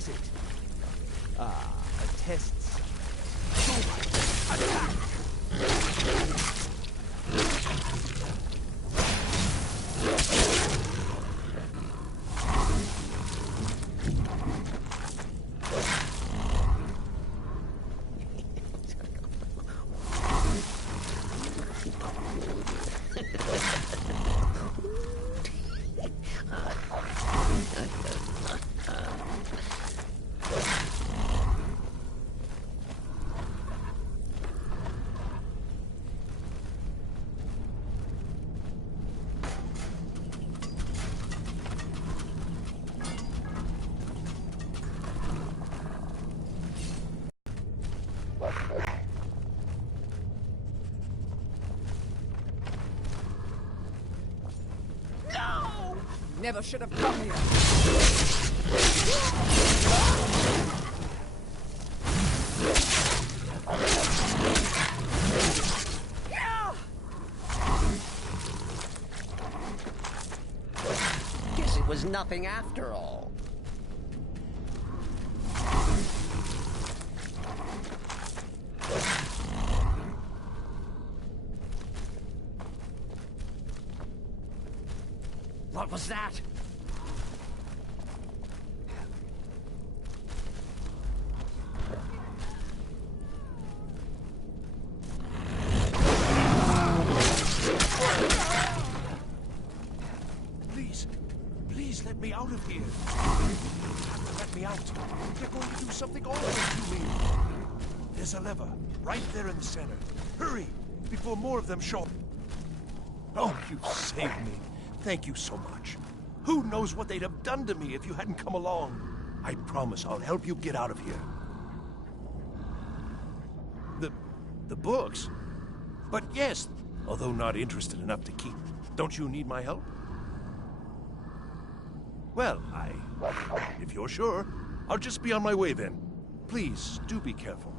is it? Ah, a test subject. Attack! Never should have come here. Guess it was nothing after all. What was that? Please let me out of here. You have to let me out. They're going to do something awful to me. There's a lever right there in the center. Hurry, before more of them show up. Oh, you saved me. Thank you so much. Who knows what they'd have done to me if you hadn't come along? I promise I'll help you get out of here. The books? But yes, although not interested enough to keep. Don't you need my help? Well, if you're sure, I'll just be on my way then. Please, do be careful.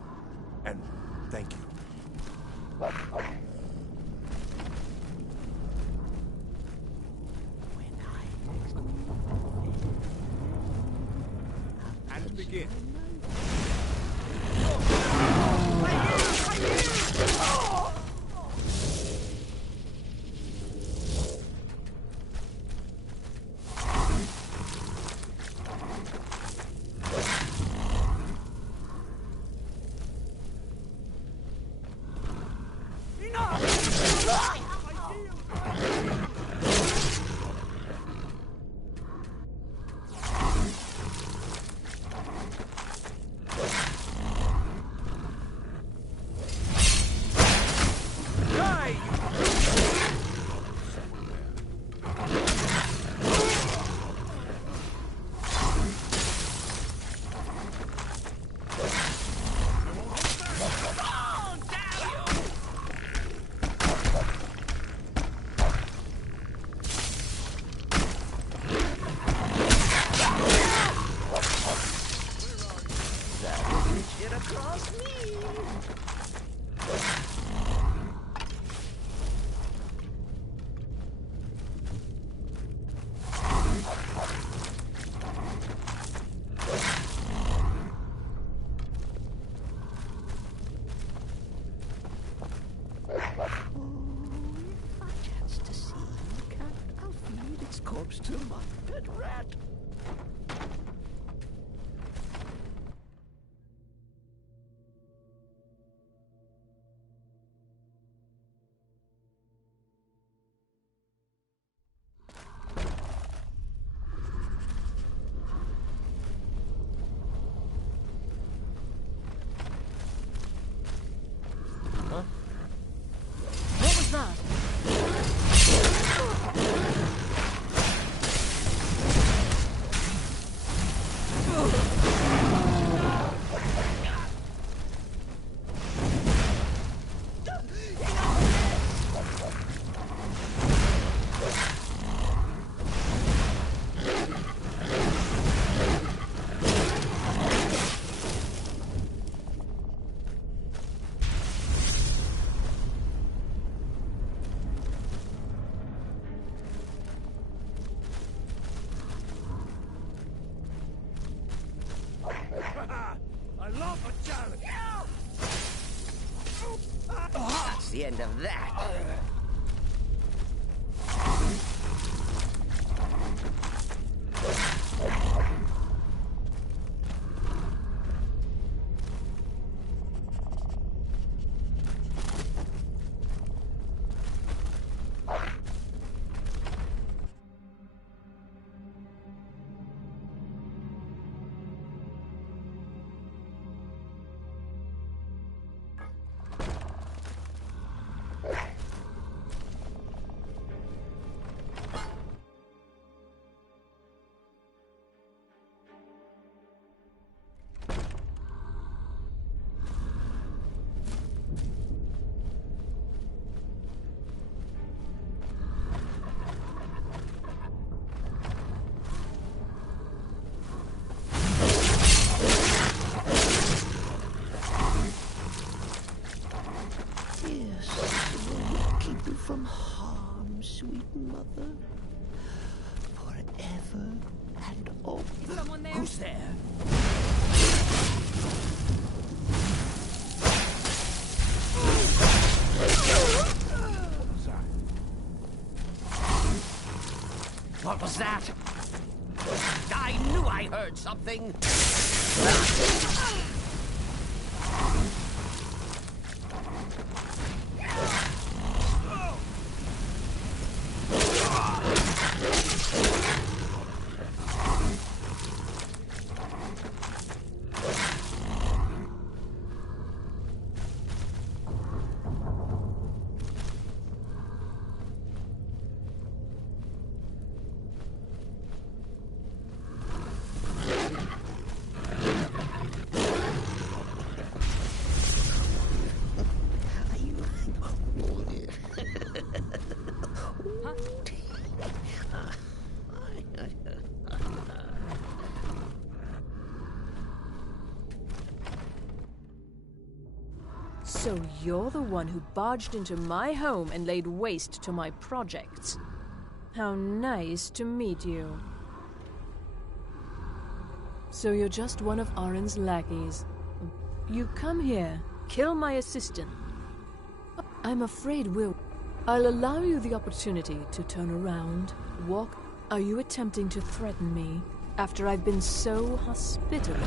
And thank you. And begin. Corpse to my pet rat. Huh? What was that? the end of that. From harm, sweet mother, forever and always. Is someone there? Who's there? What was that? I knew I heard something. So you're the one who barged into my home and laid waste to my projects. How nice to meet you. So you're just one of Arin's lackeys. You come here, kill my assistant. I'm afraid I'll allow you the opportunity to turn around, walk. Are you attempting to threaten me after I've been so hospitable?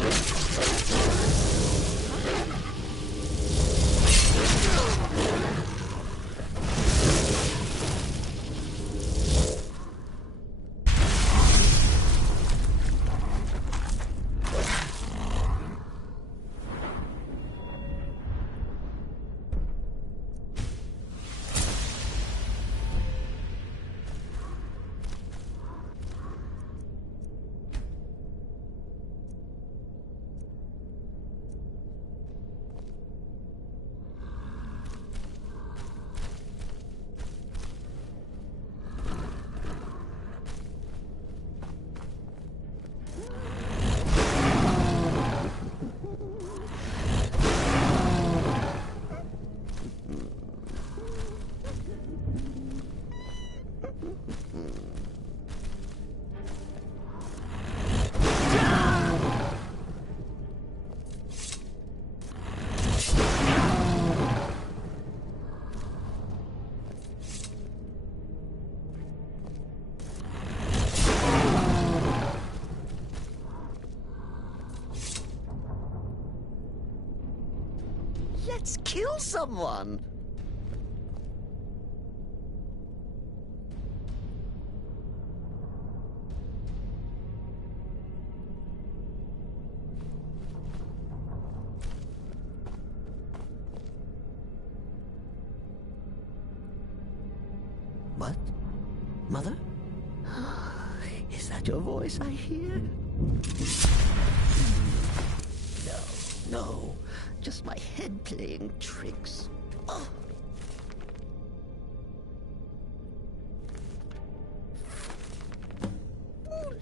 Let's kill someone! What? Mother? Is that your voice I hear? No, just my head playing tricks. Oh.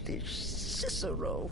Foolish Cicero.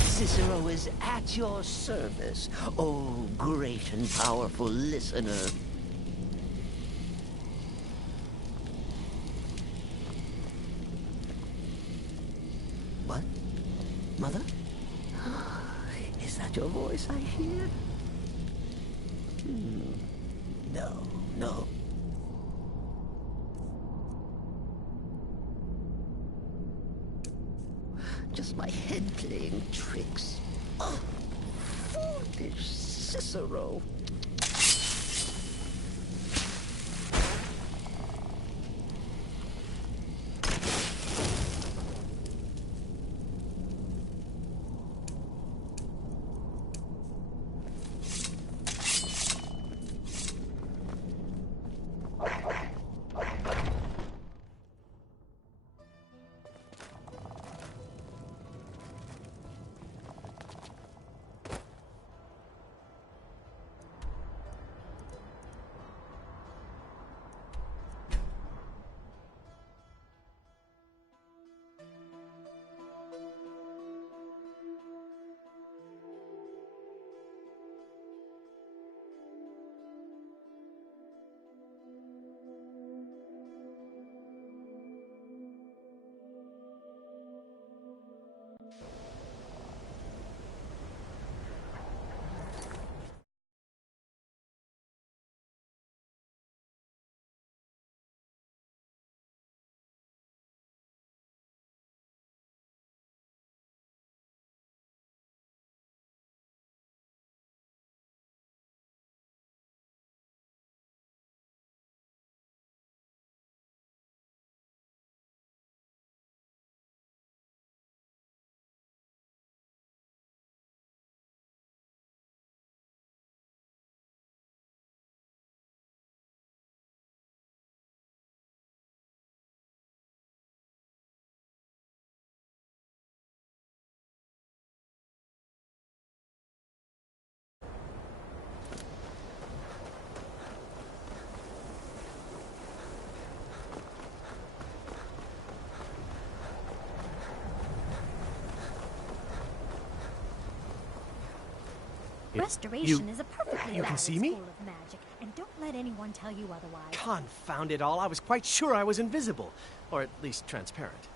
Cicero is at your service, oh great and powerful listener. What? Mother? Is that your voice I hear? No, no. Just my head playing tricks. Oh, foolish Cicero. Restoration is a perfectly you can valid see me? school of magic, and don't let anyone tell you otherwise. Confound it all, I was quite sure I was invisible. Or at least transparent.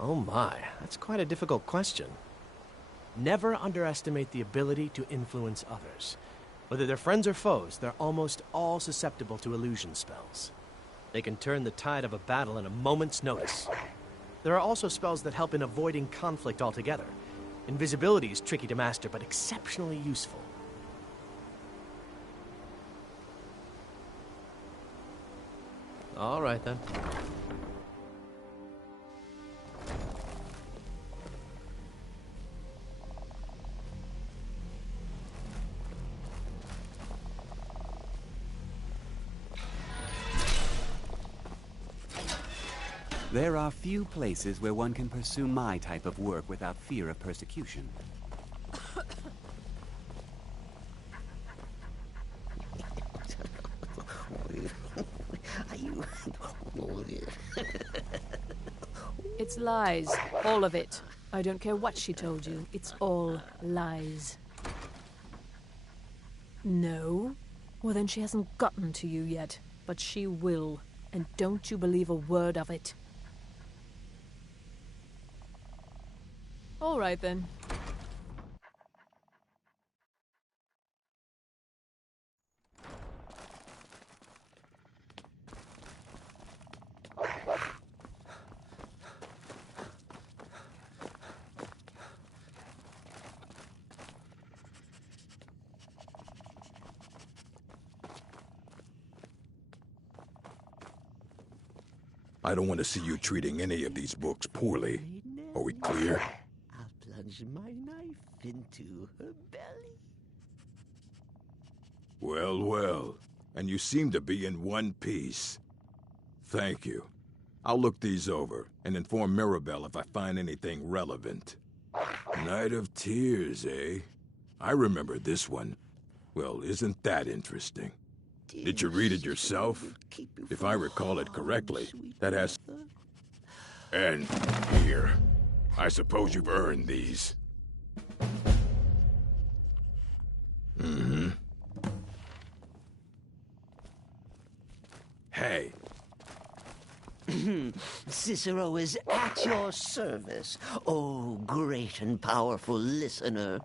Oh my, that's quite a difficult question. Never underestimate the ability to influence others. Whether they're friends or foes, they're almost all susceptible to illusion spells. They can turn the tide of a battle in a moment's notice. There are also spells that help in avoiding conflict altogether. Invisibility is tricky to master, but exceptionally useful. All right, then. There are few places where one can pursue my type of work without fear of persecution. It's lies. All of it. I don't care what she told you. It's all lies. No? Well, then she hasn't gotten to you yet. But she will. And don't you believe a word of it. All right, then. I don't want to see you treating any of these books poorly. Are we clear? I'll plunge my knife into her belly. Well, well. And you seem to be in one piece. Thank you. I'll look these over and inform Mirabelle if I find anything relevant. Night of Tears, eh? I remember this one. Well, isn't that interesting? Did you read it yourself? If I recall it correctly, that has... And here. I suppose you've earned these. Mm-hmm. Hey. Cicero is at your service, oh great and powerful listener.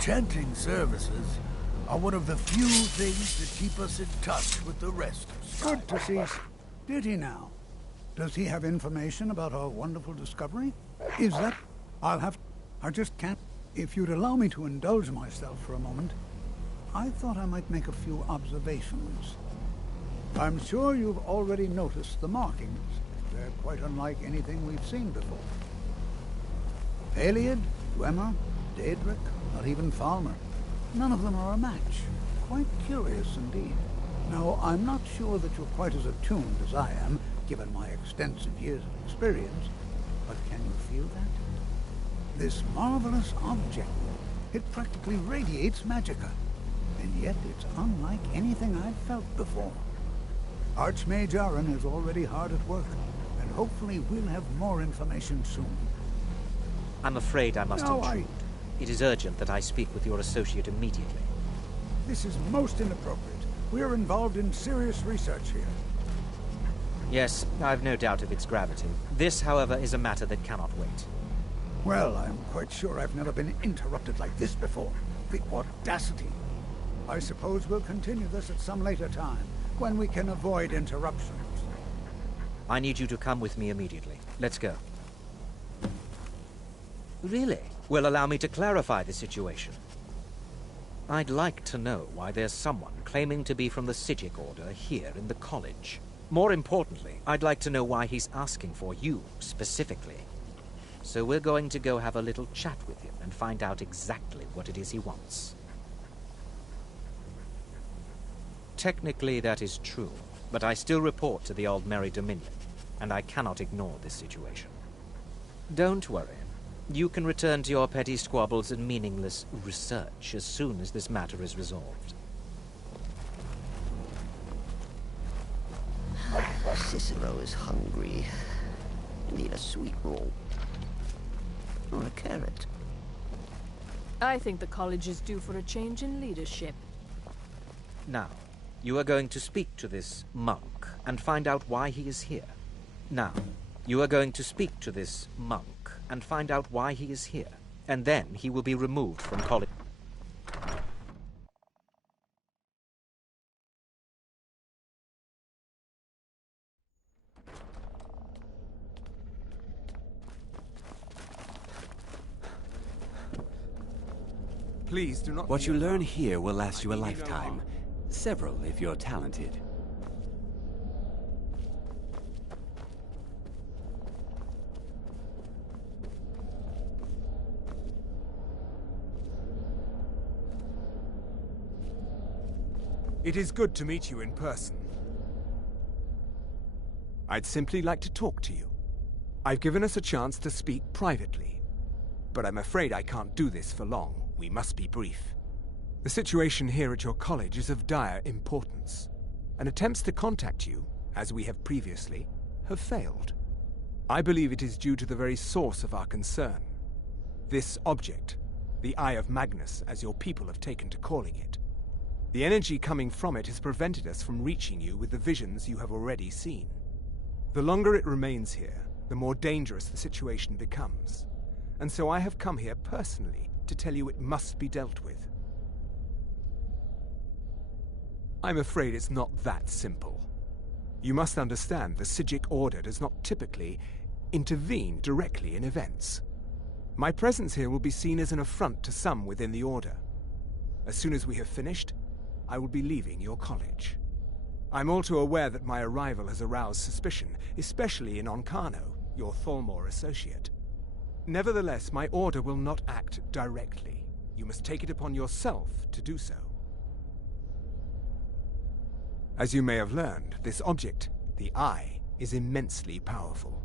Chanting services are one of the few things that keep us in touch with the rest of Skyrim. Good to see. Did he now? Does he have information about our wonderful discovery? Is that... I just can't... If you'd allow me to indulge myself for a moment, I thought I might make a few observations. I'm sure you've already noticed the markings. They're quite unlike anything we've seen before. Paliad, Dwemer, Daedric, not even Falmer. None of them are a match. Quite curious indeed. Now, I'm not sure that you're quite as attuned as I am, given my extensive years of experience, but can you feel that? This marvelous object, it practically radiates magicka, and yet it's unlike anything I've felt before. Archmage Aaron is already hard at work, and hopefully we'll have more information soon. I'm afraid I must No, intrude. It is urgent that I speak with your associate immediately. This is most inappropriate. We're involved in serious research here. Yes, I've no doubt of its gravity. This, however, is a matter that cannot wait. Well, I'm quite sure I've never been interrupted like this before. The audacity. I suppose we'll continue this at some later time, when we can avoid interruptions. I need you to come with me immediately. Let's go. Really? Well, allow me to clarify the situation. I'd like to know why there's someone claiming to be from the Psijic Order here in the college. More importantly, I'd like to know why he's asking for you, specifically. So we're going to go have a little chat with him and find out exactly what it is he wants. Technically, that is true, but I still report to the Old Merry Dominion, and I cannot ignore this situation. Don't worry. You can return to your petty squabbles and meaningless research as soon as this matter is resolved. Cicero is hungry. Need a sweet roll. Or a carrot. I think the college is due for a change in leadership. Now, you are going to speak to this monk and find out why he is here. Now, you are going to speak to this monk and find out why he is here. And then he will be removed from college. Please do not... What you learn here will last you a lifetime. Several, if you're talented. It is good to meet you in person. I'd simply like to talk to you. I've given us a chance to speak privately, but I'm afraid I can't do this for long. We must be brief. The situation here at your college is of dire importance, and attempts to contact you, as we have previously, have failed. I believe it is due to the very source of our concern. This object, the Eye of Magnus, as your people have taken to calling it. The energy coming from it has prevented us from reaching you with the visions you have already seen. The longer it remains here, the more dangerous the situation becomes. And so I have come here personally to tell you it must be dealt with. I'm afraid it's not that simple. You must understand the Psijic Order does not typically intervene directly in events. My presence here will be seen as an affront to some within the Order. As soon as we have finished, I will be leaving your college. I'm all too aware that my arrival has aroused suspicion, especially in Onkano, your Thalmor associate. Nevertheless, my Order will not act directly. You must take it upon yourself to do so. As you may have learned, this object, the Eye, is immensely powerful.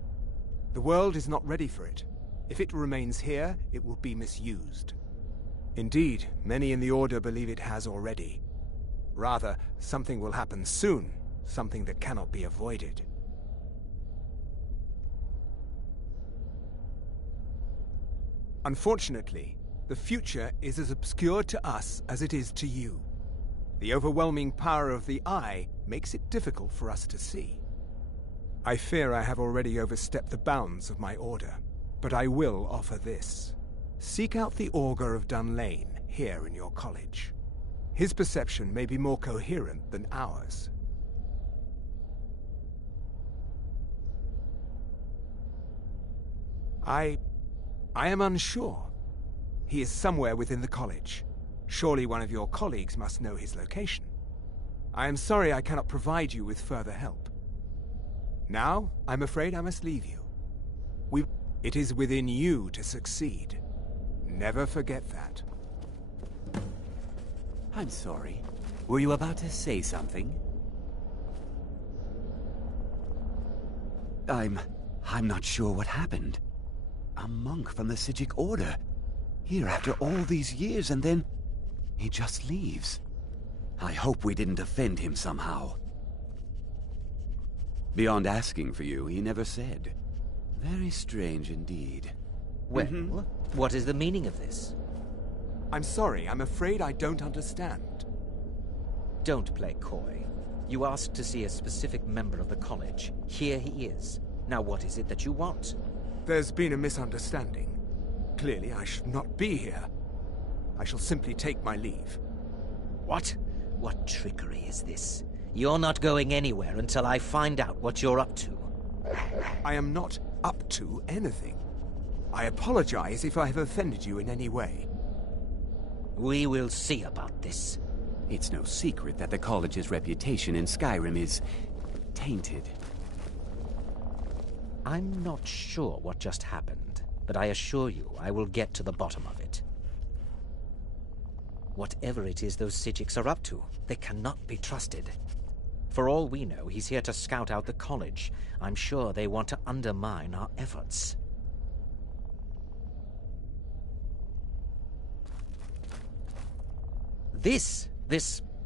The world is not ready for it. If it remains here, it will be misused. Indeed, many in the Order believe it has already. Rather, something will happen soon, something that cannot be avoided. Unfortunately, the future is as obscure to us as it is to you. The overwhelming power of the Eye makes it difficult for us to see. I fear I have already overstepped the bounds of my Order, but I will offer this. Seek out the Augur of Dunlane here in your college. His perception may be more coherent than ours. I am unsure. He is somewhere within the college. Surely one of your colleagues must know his location. I am sorry I cannot provide you with further help. Now, I'm afraid I must leave you. It is within you to succeed. Never forget that. I'm sorry. Were you about to say something? I'm not sure what happened. A monk from the Psijic Order. Here after all these years, and then he just leaves. I hope we didn't offend him somehow. Beyond asking for you, he never said. Very strange indeed. Well, what is the meaning of this? I'm sorry, I'm afraid I don't understand. Don't play coy. You asked to see a specific member of the college. Here he is. Now what is it that you want? There's been a misunderstanding. Clearly I should not be here. I shall simply take my leave. What? What trickery is this? You're not going anywhere until I find out what you're up to. I am not up to anything. I apologize if I have offended you in any way. We will see about this. It's no secret that the college's reputation in Skyrim is tainted. I'm not sure what just happened, but I assure you I will get to the bottom of it. Whatever it is those Psijics are up to, they cannot be trusted. For all we know, he's here to scout out the college. I'm sure they want to undermine our efforts. This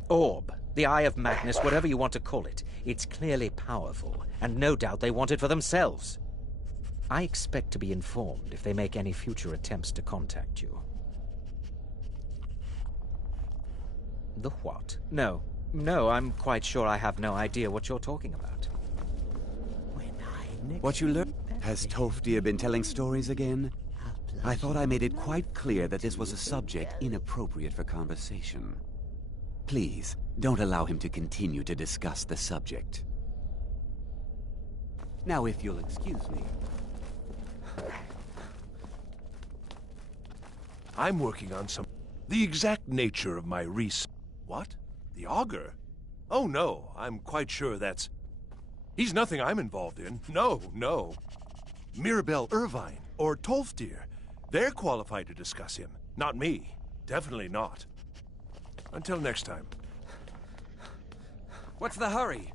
orb, the Eye of Magnus, whatever you want to call it, it's clearly powerful, and no doubt they want it for themselves. I expect to be informed if they make any future attempts to contact you. The what? No, I'm quite sure I have no idea what you're talking about. What you learned? Has Tolfdir been telling stories again? I thought I made it quite clear that this was a subject inappropriate for conversation. Please, don't allow him to continue to discuss the subject. Now, if you'll excuse me. I'm working on the exact nature of my research. What? The Augur? Oh no, I'm quite sure he's nothing I'm involved in. No. Mirabelle Irvine or Tolfdir. They're qualified to discuss him. Not me. Definitely not. Until next time. What's the hurry?